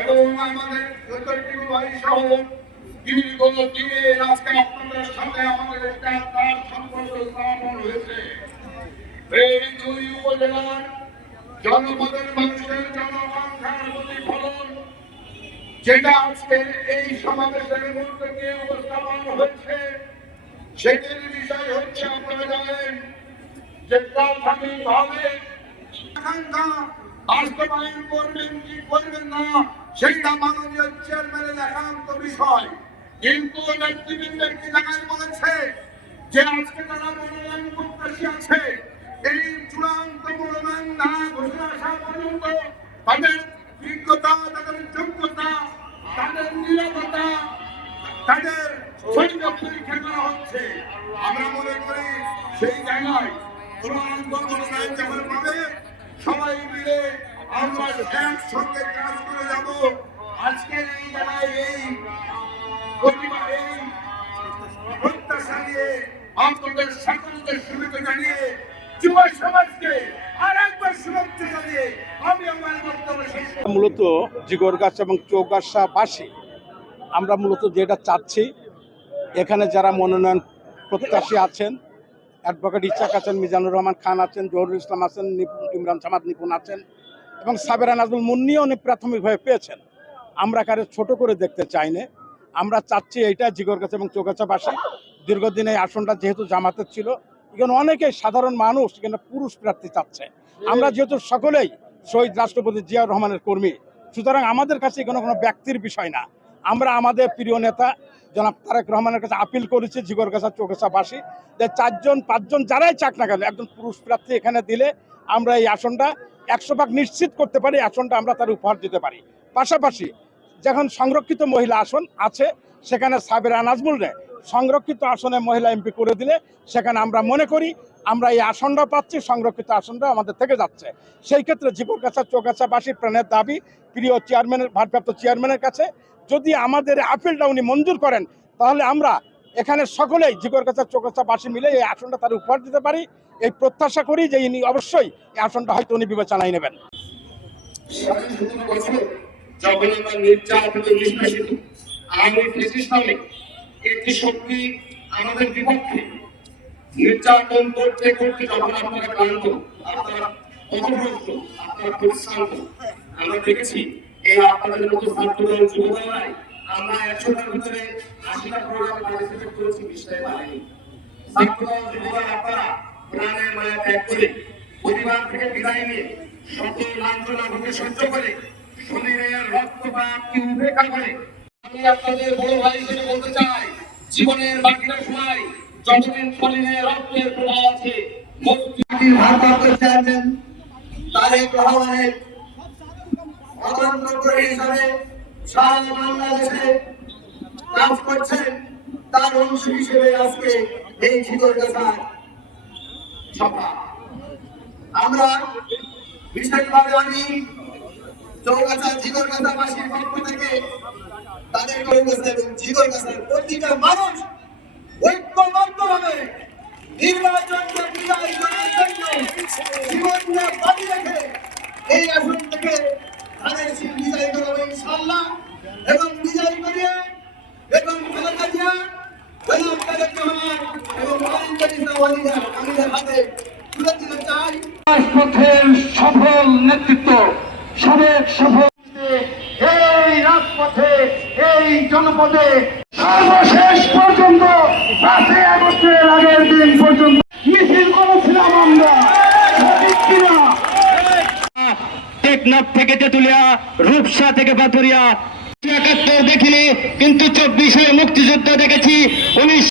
এবং আমাদের চতুর্থ ভাই সহ দীর্ঘ দিনের আজকে আপনাদের সামনে আমাদের একটা তার সম্পর্ক স্থাপন হয়েছে। এই দুই উপজেলার জনপদের মানুষের জনসংখ্যার প্রতিফলন, যেটা আজকে এই সমাবেশের মধ্যে দিয়ে উপস্থাপন হয়েছে, সেটির বিষয় হচ্ছে আপনারা জানেন যে প্রাথমিকভাবে আকাঙ্ক্ষা বাস্তবায়ন করবেন কি করবেন না। সেইটা মাননীয় চেয়ারম্যানের একান্ত বিষয়। কিন্তু নেতৃবৃন্দের কি জায়গায় বলেছে যে আজকে তারা মনোনয়ন প্রত্যাশী আছে? এই চূড়ান্ত মনোনয়ন না ঘোষণা আসা পর্যন্ত তাদের বিজ্ঞতা তাদের যোগ্যতা, তাদের নিরাপত্তা, তাদের শরীর পরীক্ষা করা হচ্ছে। আমরা মনে করি সেই জায়গায় চূড়ান্ত মনোনয়ন যখন পাবে, সবাই মিলে যুব। সমাজকে আর শুভেচ্ছা জানিয়ে আমি আমার মূলত এবং মূলত যেটা চাচ্ছি, এখানে যারা মনোনয়ন প্রত্যাশী আছেন অ্যাডভোকেট ইচ্ছাক আছেন, মিজানুর রহমান খান আছেন, জহরুল ইসলাম আছেন ইমরান সামাদ নিপুণ আছেন এবং সাবেরা নাজুল মুন্নিও উনি প্রাথমিকভাবে পেয়েছেন। আমরা কারে ছোট করে দেখতে চাই না আমরা চাচ্ছি এইটা জিগর কাছে এবং চৌগাছাবাসী দীর্ঘদিন এই আসনটা যেহেতু জামাতের ছিল, এখানে অনেকে সাধারণ মানুষ, এখানে পুরুষ প্রার্থী চাচ্ছে। আমরা যেহেতু সকলেই শহীদ রাষ্ট্রপতি জিয়াউর রহমানের কর্মী, সুতরাং আমাদের কাছে এখানে কোনো ব্যক্তির বিষয় না। আমরা আমাদের প্রিয় নেতা জনাব তারেক রহমানের কাছে আপিল করেছি জিগরগাছা চৌগাছাবাসী যে চারজন, পাঁচজন যারাই চাক না কেন, একজন পুরুষ প্রার্থী এখানে দিলে আমরা এই আসনটা একশো ভাগ নিশ্চিত করতে পারি, আসনটা আমরা তার উপহার দিতে পারি। পাশাপাশি যখন সংরক্ষিত মহিলা আসন আছে, সেখানে সাবেরা নাজমুল রে সংরক্ষিত আসনে মহিলা এমপি করে দিলে, সেখানে আমরা মনে করি আমরা এই আসনটা পাচ্ছি, সংরক্ষিত আসনটা আমাদের থেকে যাচ্ছে। সেই ক্ষেত্রে জীবনগাছা চৌগাছাবাসীর প্রাণের দাবি, প্রিয় চেয়ারম্যানের, ভারপ্রাপ্ত চেয়ারম্যানের কাছে, যদি আমাদের আপিলটা উনি মঞ্জুর করেন, তাহলে আমরা এখানে সকলেই জিগরগাছা চৌগাছাবাসী মিলে এই আসনটা তার উপহার দিতে পারি। এই প্রত্যাশা করি যে ইনি অবশ্যই এই আসনটা হয়তো উনি বিবেচনায় নেবেন। আমরা দেখেছি, এই আপনাদের মতো ছাত্রদল যুবদলাই আমরা একশোটার ভিতরে আশিটা প্রোগ্রাম পার্টিসিপেট করেছি বিশটায় পারিনি ছাত্রদল যুবদল আপনারা প্রাণের মায়া ত্যাগ করে পরিবার থেকে বিদায় নিয়ে শত লাঞ্ছনা ভোগে সহ্য করে শরীরের রক্তপাতকে উপেক্ষা করে আমি আপনাদের বড় ভাই হিসেবে বলতে চাই জীবনের বাকিটা সময় যতদিন শরীরে রক্তের প্রভাব আছে মুক্তির ভারপ্রাপ্ত চেয়ারম্যান তারেক রহমানের অতন্ত্র হিসাবে সারা বাংলাদেশে কাজ করছেন, তার অংশ হিসেবে আজকে এই গাছার সভা। আমরা বিশেষভাবে আমি পক্ষ থেকে তাদের এবং জিগর গাছার প্রতিটা মানুষ ঐক্যবদ্ধভাবে নির্বাচনকে বিদায় করার জন্য জীবনকে বাজি রেখে এই আসন থেকে ধানের সিং বিজয় করবে ইনশাল্লাহ এবং বিজয় করিয়ে এবং খালেদা জিয়া জনাব তারেক রহমান এবং অরিন্দম ইসলাম আলীরা আমাদের হাতে তুলে দিতে চাই রাজপথের সফল নেতৃত্ব সাবেক সফল এই রাজপথে এই জনপদে সর্বশেষ পর্যন্ত পাঁচই আগস্টের আগের দিন পর্যন্ত মিছিল করেছিলাম আমরা। টেকনাফ থেকে তেতুলিয়া রূপসা থেকে পাথুরিয়া। একাত্তর দেখিনি কিন্তু চব্বিশে মুক্তিযুদ্ধ দেখেছি উনিশ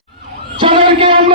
যাদেরকে আমরা